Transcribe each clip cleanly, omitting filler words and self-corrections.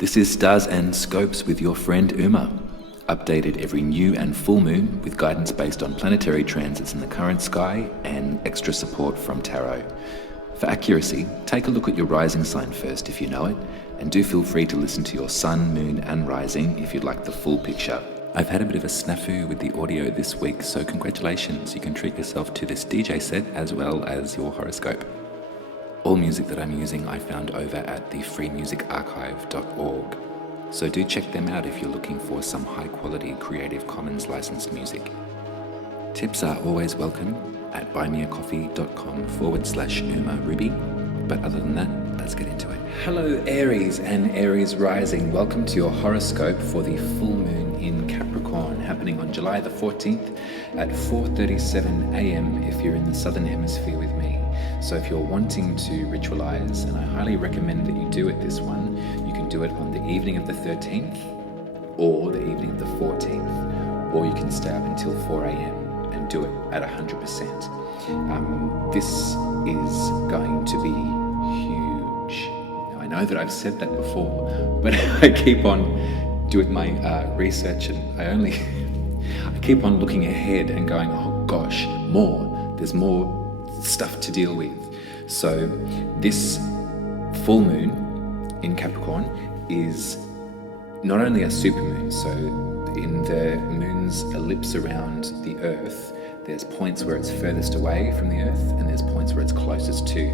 This is Stars and Scopes with your friend Uma, updated every new and full moon with guidance based on planetary transits in the current sky and extra support from tarot. For accuracy, take a look at your rising sign first if you know it, and do feel free to listen to your sun, moon and rising if you'd like the full picture. I've had a bit of a snafu with the audio this week, so congratulations, you can treat yourself to this DJ set as well as your horoscope. All music that I'm using I found over at the freemusicarchive.org, so do check them out if you're looking for some high quality Creative Commons licensed music. Tips are always welcome at buymeacoffee.com/Uma Ruby, but other than that, let's get into it. Hello Aries and Aries rising, welcome to your horoscope for the full moon in Capricorn, happening on July the 14th at 4:37 a.m. if you're in the southern hemisphere with me. So if you're wanting to ritualize, and I highly recommend that you do it this one, you can do it on the evening of the 13th or the evening of the 14th, or you can stay up until 4 a.m. and do it at 100%. This is going to be huge. Now, I know that I've said that before, but I keep on doing my research, and I keep on looking ahead and going, oh gosh, there's more stuff to deal with. So this full moon in Capricorn is not only a supermoon, so in the moon's ellipse around the Earth, there's points where it's furthest away from the Earth and there's points where it's closest to,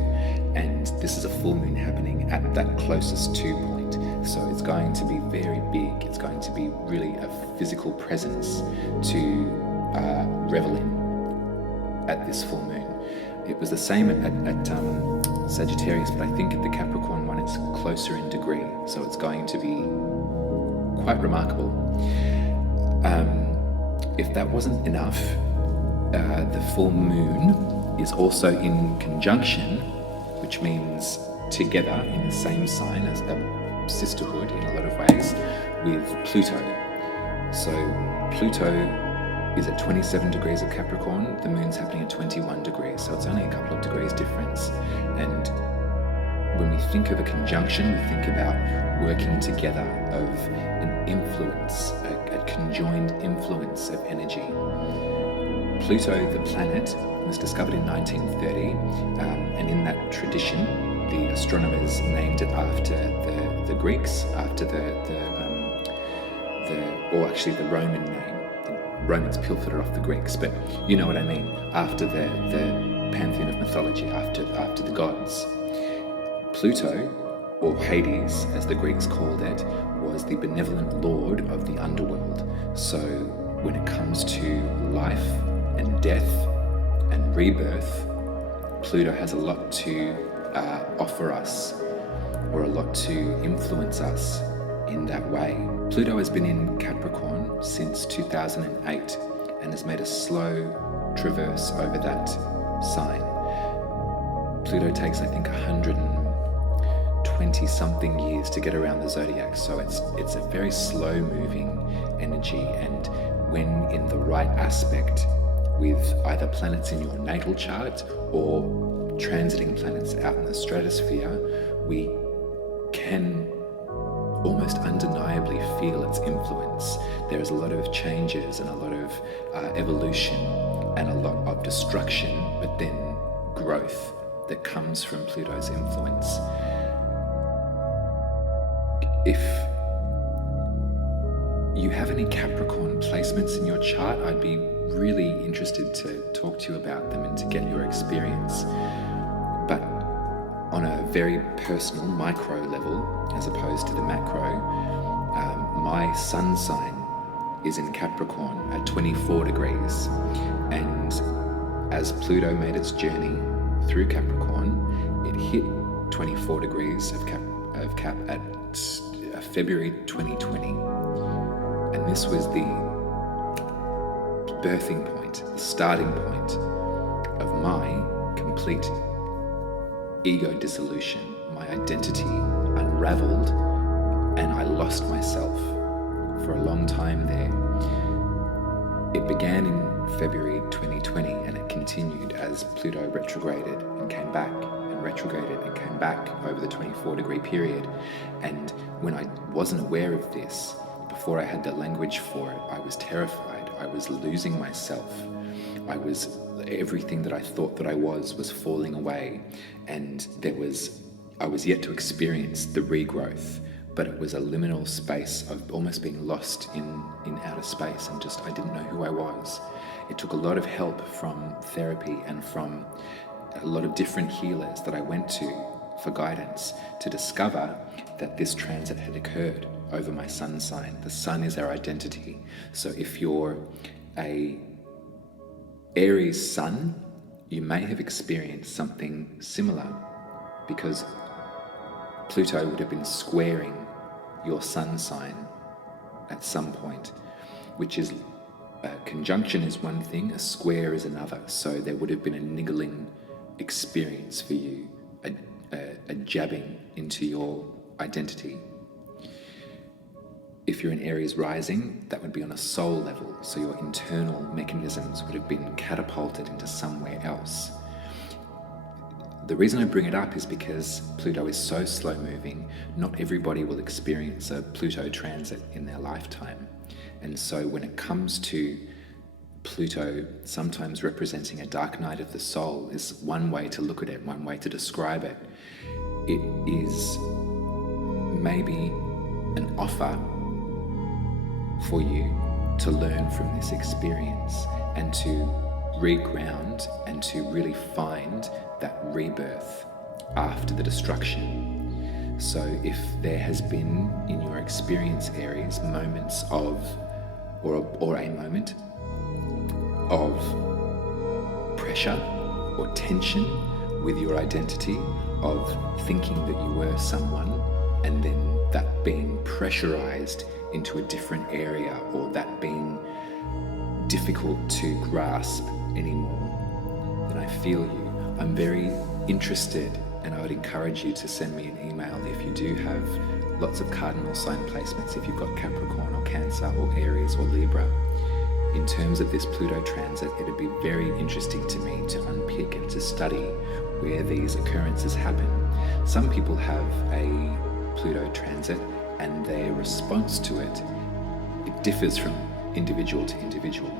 and this is a full moon happening at that closest to point. So it's going to be very big. It's going to be really a physical presence to revel in at this full moon. It was the same at Sagittarius, but I think at the Capricorn one it's closer in degree, so it's going to be quite remarkable. If that wasn't enough, the full moon is also in conjunction, which means together in the same sign, as a sisterhood in a lot of ways, with Pluto. So Pluto is at 27 degrees of Capricorn, the moon's happening at 21 degrees, so it's only a couple of degrees difference. And when we think of a conjunction, we think about working together of an influence, a conjoined influence of energy. Pluto, the planet, was discovered in 1930, and in that tradition, the astronomers named it after the Greeks, after the Roman name. Romans pilfered it off the Greeks, but you know what I mean, after the pantheon of mythology, after the gods. Pluto, or Hades as the Greeks called it, was the benevolent lord of the underworld. So when it comes to life and death and rebirth, Pluto has a lot to offer us, or a lot to influence us in that way. Pluto has been in Capricorn since 2008 and has made a slow traverse over that sign. Pluto takes, I think, 120 something years to get around the zodiac, so it's a very slow moving energy, and when in the right aspect with either planets in your natal chart or transiting planets out in the stratosphere, we can almost undeniably feel its influence. There's a lot of changes and a lot of evolution and a lot of destruction, but then growth that comes from Pluto's influence. If you have any Capricorn placements in your chart, I'd be really interested to talk to you about them and to get your experience. But on a very personal, micro level, as opposed to the macro, my sun sign is in Capricorn at 24 degrees. And as Pluto made its journey through Capricorn, it hit 24 degrees of Cap at February 2020. And this was the birthing point, the starting point of my complete ego dissolution. My identity unraveled and I lost myself for a long time there. It began in February 2020 and it continued as Pluto retrograded and came back and retrograded and came back over the 24-degree period. And when I wasn't aware of this, before I had the language for it, I was terrified. I was losing myself. Everything that I thought that I was falling away. And I was yet to experience the regrowth, but it was a liminal space of almost being lost in outer space, and I didn't know who I was. It took a lot of help from therapy and from a lot of different healers that I went to for guidance to discover that this transit had occurred over my sun sign. The sun is our identity. So if you're a Aries sun, you may have experienced something similar, because Pluto would have been squaring your sun sign at some point, which is a conjunction is one thing, a square is another. So there would have been a niggling experience for you, a jabbing into your identity. If you're an Aries rising, that would be on a soul level, so your internal mechanisms would have been catapulted into somewhere else. The reason I bring it up is because Pluto is so slow moving, not everybody will experience a Pluto transit in their lifetime. And so when it comes to Pluto sometimes representing a dark night of the soul is one way to look at it, one way to describe it. It is maybe an offer for you to learn from this experience and to reground and to really find that rebirth after the destruction. So if there has been in your experience, Aries, moments of or a moment of pressure or tension with your identity, of thinking that you were someone and then that being pressurized into a different area, or that being difficult to grasp anymore, then I feel you. I'm very interested, and I would encourage you to send me an email if you do have lots of cardinal sign placements, if you've got Capricorn or Cancer or Aries or Libra. In terms of this Pluto transit, it would be very interesting to me to unpick and to study where these occurrences happen. Some people have a Pluto transit and their response to it differs from individual to individual.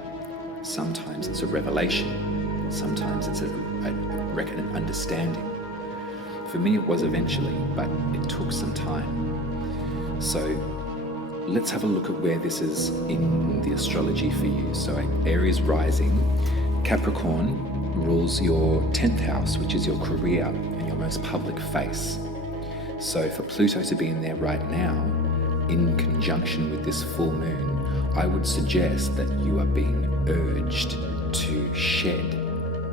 Sometimes it's a revelation, sometimes it's an understanding. For me it was eventually, but it took some time. So let's have a look at where this is in the astrology for you. So Aries rising, Capricorn rules your 10th house, which is your career and your most public face. So for Pluto to be in there right now, in conjunction with this full moon, I would suggest that you are being urged to shed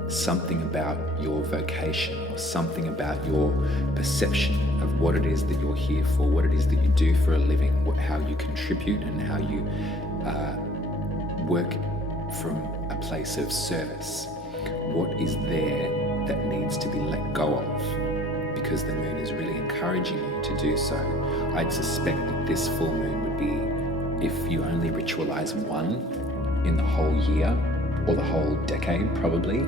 something about your vocation, or something about your perception of what it is that you're here for, what it is that you do for a living, how you contribute and how you work from a place of service. What is there that needs to be let go of? Because the moon is really encouraging you to do so. I'd suspect that this full moon would be, if you only ritualize one in the whole year, or the whole decade probably,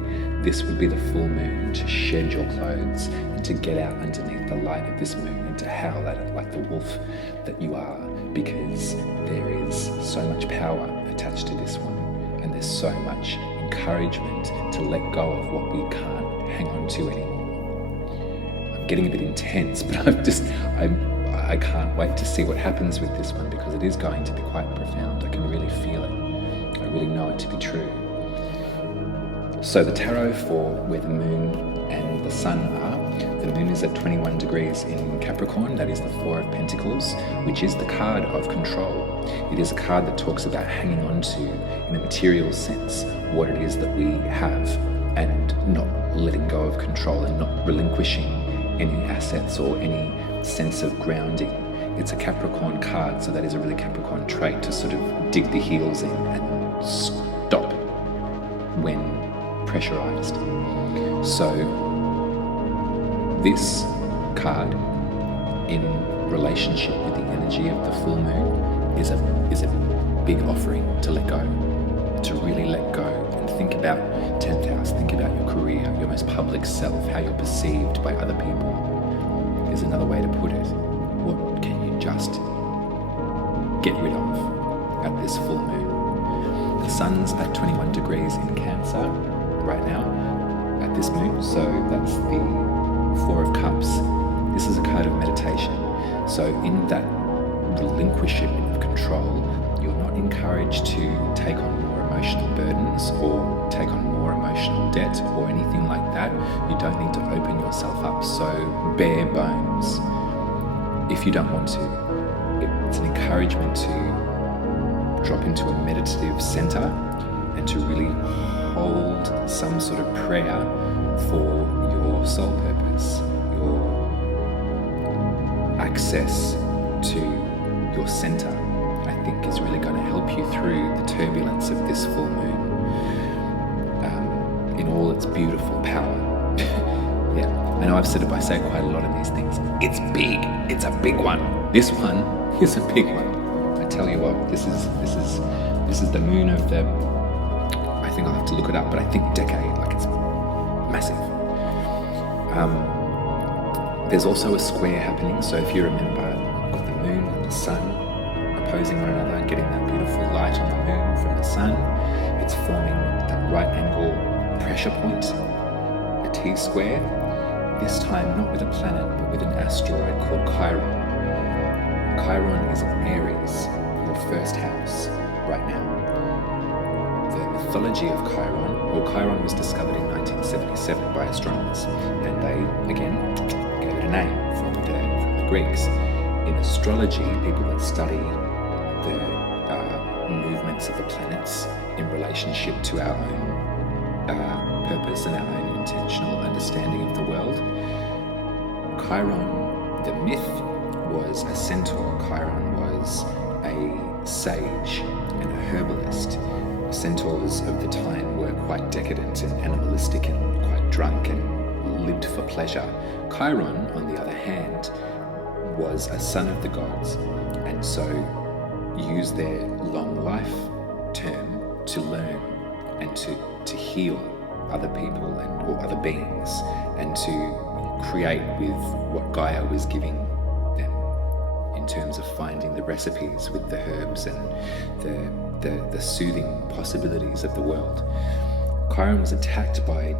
this would be the full moon to shed your clothes and to get out underneath the light of this moon and to howl at it like the wolf that you are, because there is so much power attached to this one, and there's so much encouragement to let go of what we can't hang on to anymore. I'm getting a bit intense, but I can't wait to see what happens with this one, because it is going to be quite profound. I can really feel it. I really know it to be true. So the tarot for where the moon and the sun are, the moon is at 21 degrees in Capricorn. That is the Four of Pentacles, which is the card of control. It is a card that talks about hanging on to, in a material sense, what it is that we have, and not letting go of control and not relinquishing any assets or any sense of grounding. It's a Capricorn card, so that is a really Capricorn trait, to sort of dig the heels in and stop when pressurized. So this card, in relationship with the energy of the full moon, is a big offering to let go, to really let go and think about 10th house, think about your career, your almost public self, how you're perceived by other people, is another way to put it. What can you just get rid of at this full moon? The sun's at 21 degrees in Cancer right now at this moon, so that's the Four of Cups. This is a card of meditation. So in that relinquishment of control, you're not encouraged to take on more emotional burdens or take on more emotional debt or anything like that. You don't need to open yourself up so bare bones if you don't want to. It's an encouragement to drop into a meditative center and to really hold some sort of prayer for your soul purpose, your access to your center, I think is really going to help you through the turbulence of this full moon in all its beautiful power. Yeah, I know I say quite a lot of these things. It's big. It's a big one. This one is a big one. I tell you what, this is the moon of the, I think I'll have to look it up, but I think decade, like it's massive. There's also a square happening, so if you remember, you've got the moon and the sun opposing one another, getting that beautiful light on the moon from the sun. It's forming that right angle pressure point, a T-square, this time not with a planet, but with an asteroid called Chiron. Chiron is in Aries, your first house right now. The mythology of Chiron, well, Chiron was discovered in 1977 by astronomers, and they, again, gave it a name from the Greeks. In astrology, people that study the movements of the planets in relationship to our own purpose and our own intentional understanding of the world. Chiron, the myth, was a centaur. Chiron was a sage and a herbalist. Centaurs of the time were quite decadent and animalistic and quite drunk and lived for pleasure. Chiron, on the other hand, was a son of the gods, and so used their long life term to learn and to heal other people or other beings, and to create with what Gaia was giving them in terms of finding the recipes with the herbs and the soothing possibilities of the world. Chiron was attacked by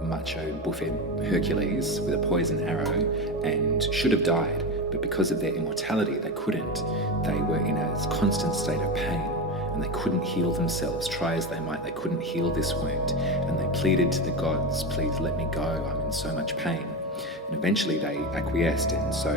macho buffet Hercules with a poison arrow and should have died, but because of their immortality they couldn't. They were in a constant state of pain and they couldn't heal themselves. Try as they might, they couldn't heal this wound, and they pleaded to the gods, please let me go, I'm in so much pain. And eventually they acquiesced, and so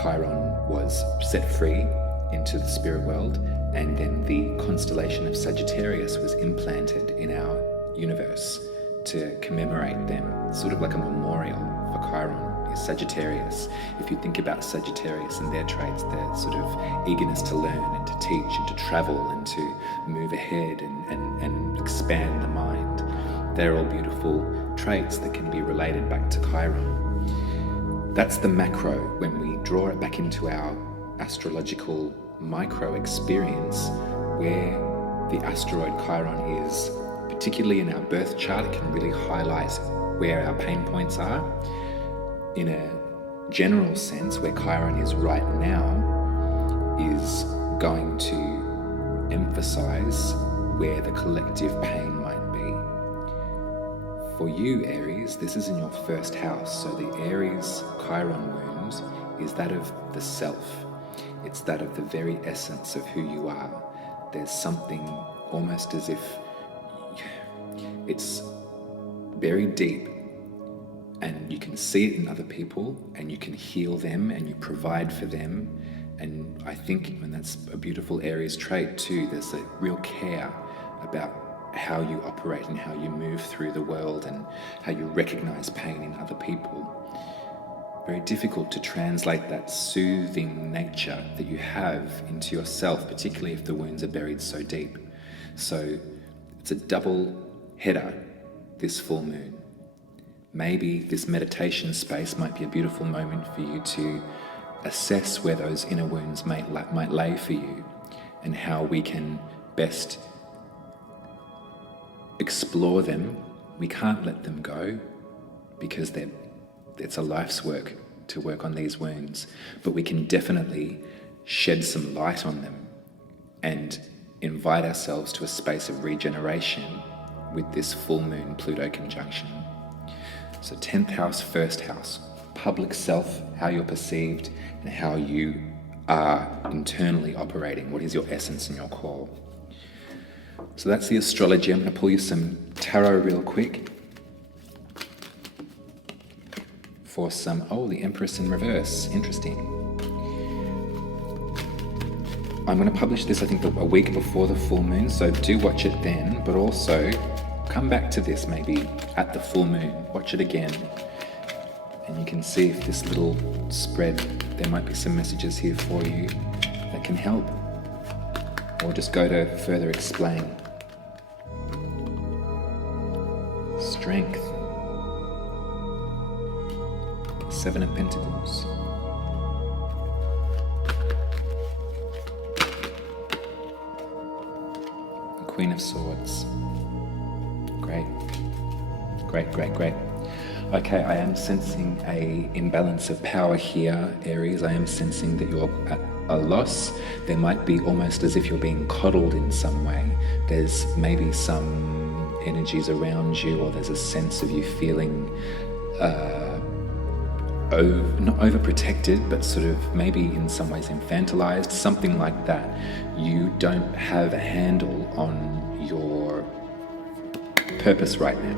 Chiron was set free into the spirit world, and then the constellation of Sagittarius was implanted in our universe to commemorate them, sort of like a memorial for Chiron is Sagittarius. If you think about Sagittarius and their traits, their sort of eagerness to learn and to teach and to travel and to move ahead and expand the mind, they're all beautiful traits that can be related back to Chiron. That's the macro. When we draw it back into our astrological micro experience, where the asteroid Chiron is, particularly in our birth chart, it can really highlight where our pain points are. In a general sense, where Chiron is right now is going to emphasize where the collective pain might be. For you, Aries, this is in your first house, so the Aries Chiron wound is that of the self. It's that of the very essence of who you are. There's something almost as if it's very deep, and you can see it in other people, and you can heal them, and you provide for them. And I think, and that's a beautiful Aries trait too, there's a real care about how you operate and how you move through the world and how you recognize pain in other people. Very difficult to translate that soothing nature that you have into yourself, particularly if the wounds are buried so deep. So it's a double header, this full moon. Maybe this meditation space might be a beautiful moment for you to assess where those inner wounds might lay for you, and how we can best explore them we can't let them go because it's a life's work to work on these wounds, but we can definitely shed some light on them and invite ourselves to a space of regeneration with this full moon Pluto conjunction. So 10th house, first house, public self, how you're perceived and how you are internally operating. What is your essence and your core? So that's the astrology. I'm going to pull you some tarot real quick for some, the Empress in reverse. Interesting. I'm going to publish this, I think, a week before the full moon, so do watch it then, but also come back to this maybe at the full moon. Watch it again, and you can see if this little spread, there might be some messages here for you that can help, or just go to further explain. Strength. 7 of Pentacles. Queen of Swords. Great. Okay, I am sensing a imbalance of power here, Aries. I am sensing that you're at a loss. There might be almost as if you're being coddled in some way. There's maybe some energies around you, or there's a sense of you feeling not overprotected, but sort of maybe in some ways infantilized, something like that. You don't have a handle on your purpose right now.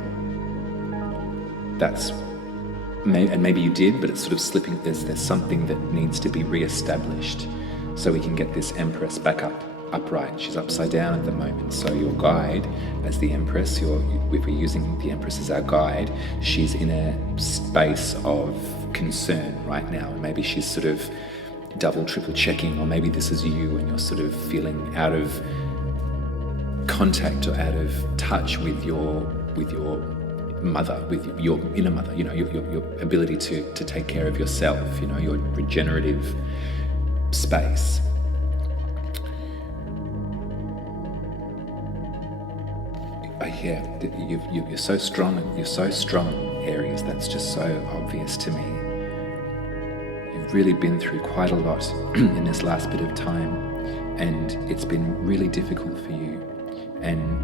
And maybe you did, but it's sort of slipping. There's something that needs to be re-established so we can get this Empress back upright. She's upside down at the moment. So your guide, as the Empress, if we're using the Empress as our guide, she's in a space of concern right now. Maybe she's sort of double, triple checking, or maybe this is you and you're sort of feeling out of contact or out of touch with your mother, with your inner mother, your ability to take care of yourself, your regenerative space. You're so strong, Aries. That's just so obvious to me. You've really been through quite a lot in this last bit of time, and it's been really difficult for you, and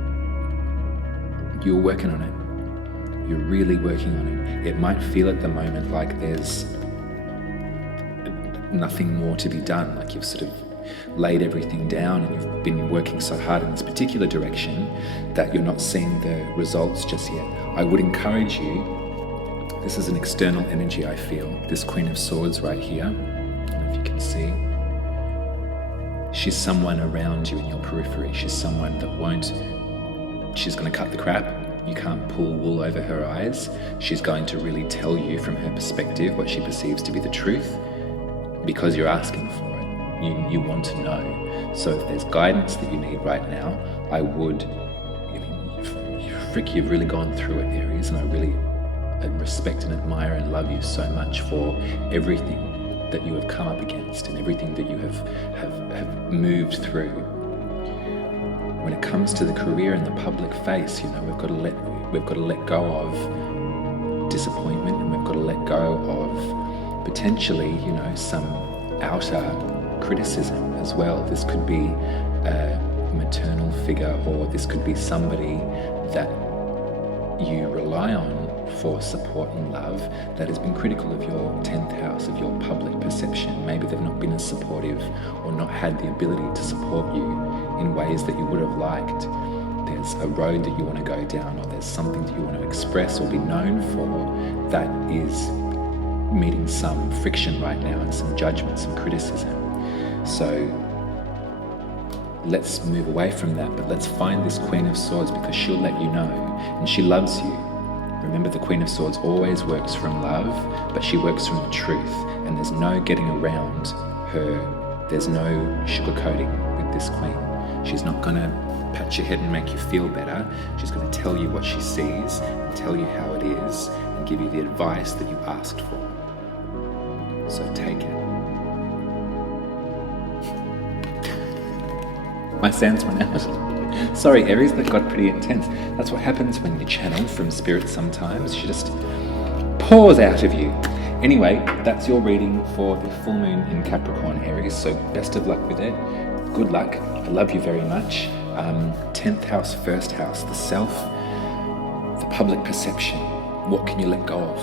you're working on it. You're really working on it. It might feel at the moment like there's nothing more to be done, like you've sort of laid everything down and you've been working so hard in this particular direction that you're not seeing the results just yet. I would encourage you, this is an external energy I feel, this Queen of Swords right here, I don't know if you can see. She's someone around you in your periphery. She's someone that she's going to cut the crap. You can't pull wool over her eyes. She's going to really tell you from her perspective what she perceives to be the truth because you're asking for it. You want to know. So if there's guidance that you need right now, you've really gone through it, Aries, and I really respect and admire and love you so much for everything that you have come up against and everything that you have moved through. When it comes to the career and the public face, we've got to let go of disappointment, and we've got to let go of potentially, some outer criticism as well. This could be a maternal figure, or this could be somebody that you rely on for support and love that has been critical of your 10th house, of your public perception. Maybe they've not been as supportive or not had the ability to support you in ways that you would have liked. There's a road that you want to go down, or there's something that you want to express or be known for that is meeting some friction right now and some judgment, some criticism. So let's move away from that, but let's find this Queen of Swords, because she'll let you know, and she loves you. Remember, the Queen of Swords always works from love, but she works from the truth, and there's no getting around her. There's no sugarcoating with this Queen. She's not going to pat your head and make you feel better. She's going to tell you what she sees, and tell you how it is, and give you the advice that you asked for. So take it. My sands went out. Sorry, Aries, that got pretty intense. That's what happens when you channel from spirit sometimes. She just pours out of you. Anyway, that's your reading for the full moon in Capricorn, Aries. So best of luck with it. Good luck. I love you very much. 10th house, first house, the self, the public perception. What can you let go of?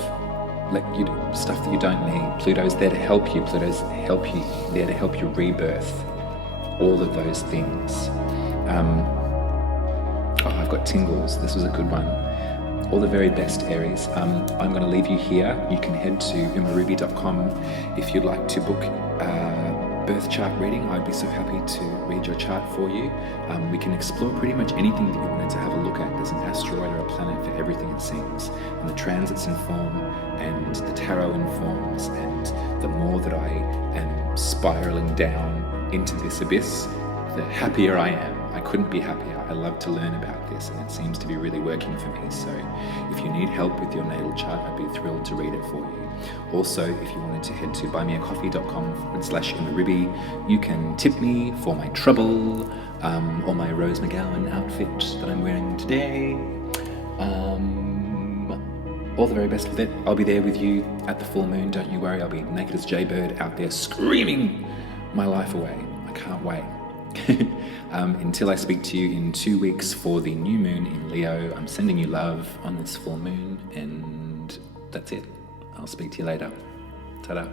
Let you do stuff that you don't need. Pluto's there to help you. Pluto's there to help you rebirth. All of those things. I've got tingles. This was a good one. All the very best, Aries. I'm going to leave you here. You can head to umaruby.com if you'd like to book a birth chart reading. I'd be so happy to read your chart for you. We can explore pretty much anything that you wanted to have a look at. There's an asteroid or a planet for everything, it seems. And the transits inform, and the tarot informs, and the more that I am spiraling down into this abyss, the happier I am. I couldn't be happier. I love to learn about this, and it seems to be really working for me. So if you need help with your natal chart, I'd be thrilled to read it for you. Also, if you wanted to head to buymeacoffee.com/umaruby, you can tip me for my trouble, or my Rose McGowan outfit that I'm wearing today. All the very best with it. I'll be there with you at the full moon, don't you worry. I'll be naked as Jaybird out there screaming my life away. I can't wait. Until I speak to you in 2 weeks for the new moon in Leo, I'm sending you love on this full moon, and that's it. I'll speak to you later. Ta-da.